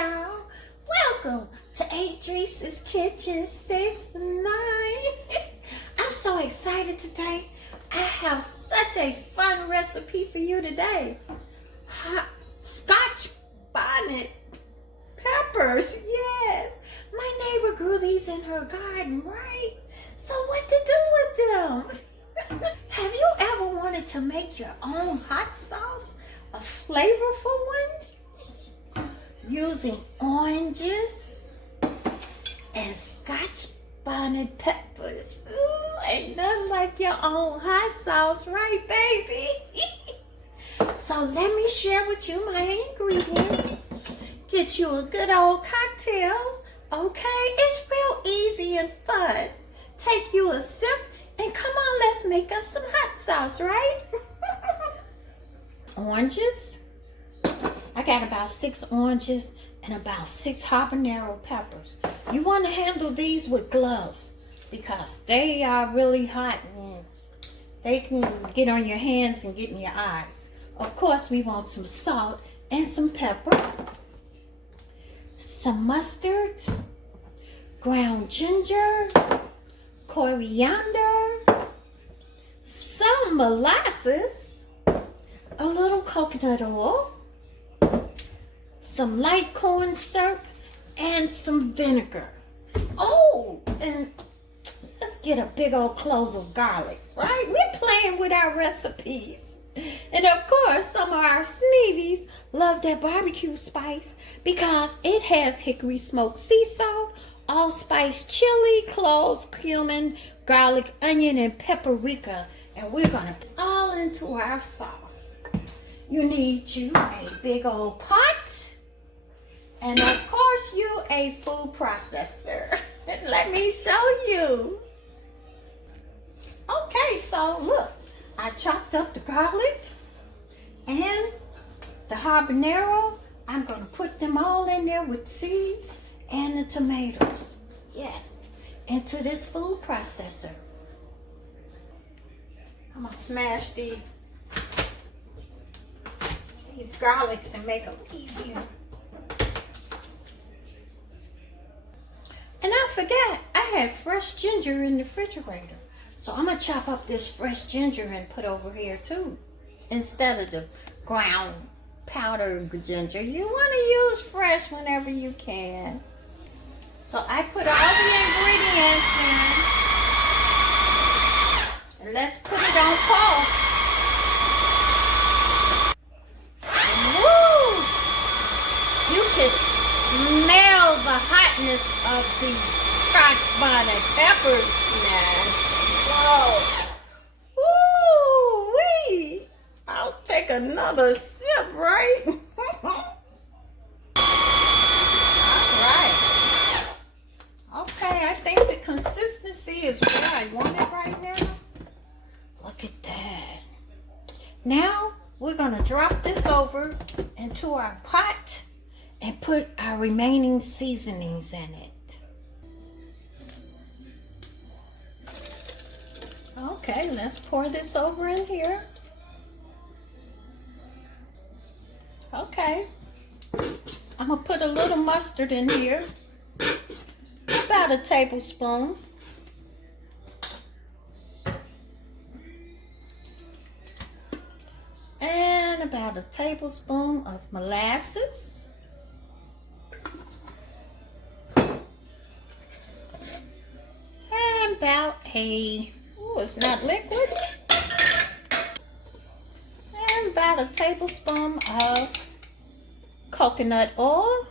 y'all. Welcome to Adrice's Kitchen 6-9. I'm so excited today. I have such a fun recipe for you today. Scotch bonnet peppers, yes. My neighbor grew these in her garden, right? So what to do with them? Have you ever wanted to make your own hot sauce? A flavorful one? Using oranges and Scotch bonnet peppers. Ooh, ain't nothing like your own hot sauce, right, baby? So let me share with you my ingredients. Get you a good old cocktail, okay? It's real easy and fun. Take you a sip and come on, let's make us some hot sauce, right? Oranges. I got about 6 oranges and about 6 habanero peppers. You want to handle these with gloves because they are really hot and they can get on your hands and get in your eyes. Of course, we want some salt and some pepper, some mustard, ground ginger, coriander, some molasses, a little coconut oil, some light corn syrup, and some vinegar. Oh, and let's get a big old clove of garlic, right? We're playing with our recipes. And of course, some of our Sneevies love their barbecue spice because it has hickory smoked sea salt, allspice chili, cloves, cumin, garlic, onion, and paprika. And we're gonna put it all into our sauce. You need you a big old pot. And of course, you a food processor. Let me show you. Okay, so look. I chopped up the garlic and the habanero. I'm going to put them all in there with seeds and the tomatoes. Yes, into this food processor. I'm going to smash these garlics and make them easier. And I forgot, I had fresh ginger in the refrigerator. So I'm going to chop up this fresh ginger and put over here too. Instead of the ground powdered ginger. You want to use fresh whenever you can. So I put all the ingredients in. And let's put it on pulse. Woo! You can smell the hotness of the Scotch bonnet peppers now. Whoa. Woo-wee. I'll take another sip, right? Alright. Okay, I think the consistency is where I want it right now. Look at that. Now, we're going to drop this over into our pot and put our remaining seasonings in it. Okay, let's pour this over in here. Okay. I'm going to put a little mustard in here. About a tablespoon. And about a tablespoon of molasses. And about it's not liquid. And about a tablespoon of coconut oil.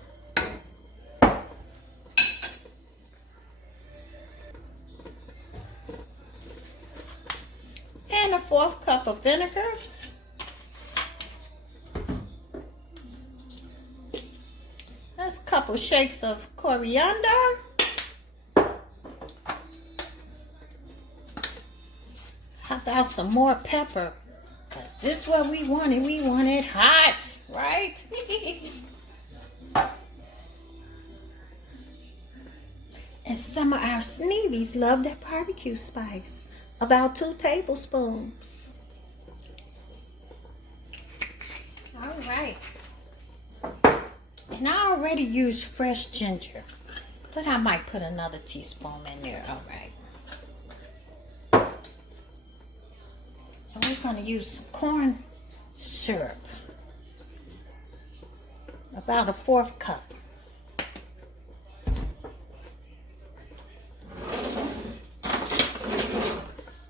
And a 1/4 cup of vinegar. That's a couple shakes of coriander. How about some more pepper? Because this is what we wanted. We wanted hot, right? And some of our Sneevies love that barbecue spice. About 2 tablespoons. All right. And I already used fresh ginger, but I might put another teaspoon in there. All right. And we're going to use some corn syrup. About a 1/4 cup.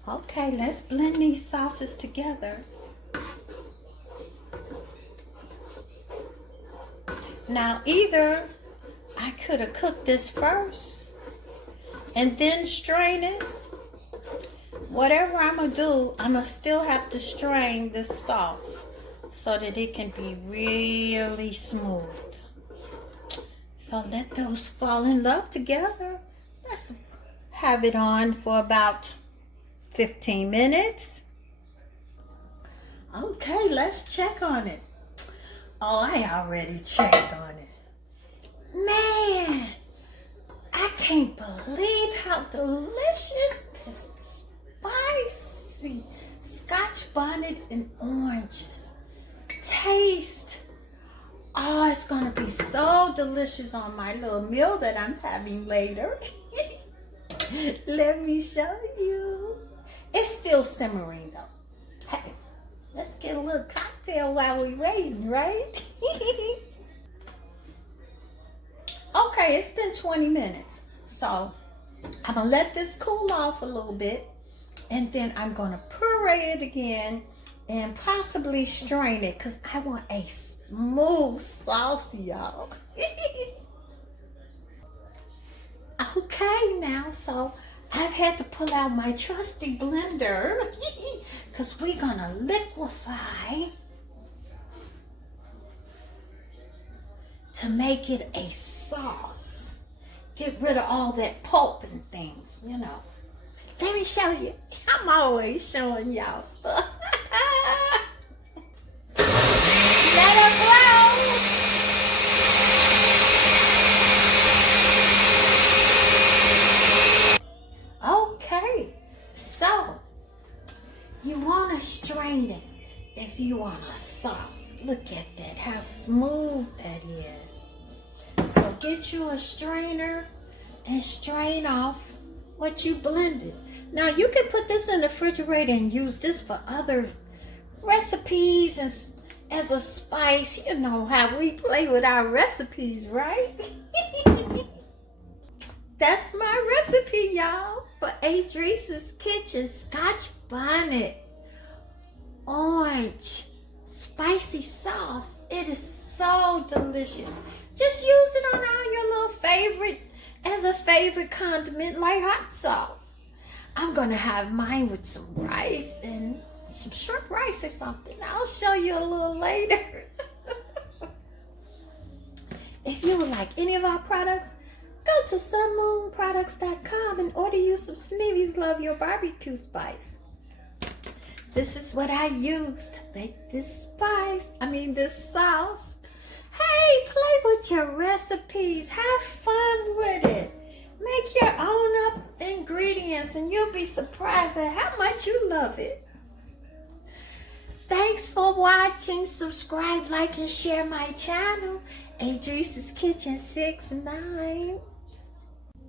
Okay, let's blend these sauces together. Now, either I could have cooked this first and then strain it. Whatever I'm going to do, I'm going to still have to strain this sauce so that it can be really smooth. So let those fall in love together. Let's have it on for about 15 minutes. Okay, let's check on it. Oh, I already checked on it. Man, I can't believe how delicious this spicy Scotch bonnet and oranges taste. Oh, it's gonna be so delicious on my little meal that I'm having later. Let me show you. It's still simmering though. Hey, let's get a little cocktail while we're waiting, right? Okay, it's been 20 minutes. So I'm gonna let this cool off a little bit, and then I'm gonna puree it again and possibly strain it because I want a smooth sauce, y'all. Okay, now, so I've had to pull out my trusty blender because we're gonna liquefy to make it a sauce. Get rid of all that pulp and things, you know. Let me show you. I'm always showing y'all stuff. Let it blow. Okay, so you want to strain it if you want a sauce. Look at that, how smooth that is. So get you a strainer and strain off what you blended. Now you can put this in the refrigerator and use this for other recipes and as a spice. You know how we play with our recipes, right? That's my recipe, y'all, for Adrice's Kitchen Scotch bonnet orange spicy sauce. It is so delicious. Just use it on all your little favorite as a favorite condiment like hot sauce. I'm gonna have mine with some rice and some shrimp rice or something. I'll show you a little later. If you would like any of our products, go to sunmoonproducts.com and order you some Sneevy Love your BBQ Spice. This is what I used to make this this sauce. Hey, play with your recipes. Have fun with it. Make your own up ingredients and you'll be surprised at how much you love it. Thanks for watching. Subscribe, like, and share my channel, Adrice's Kitchen 69.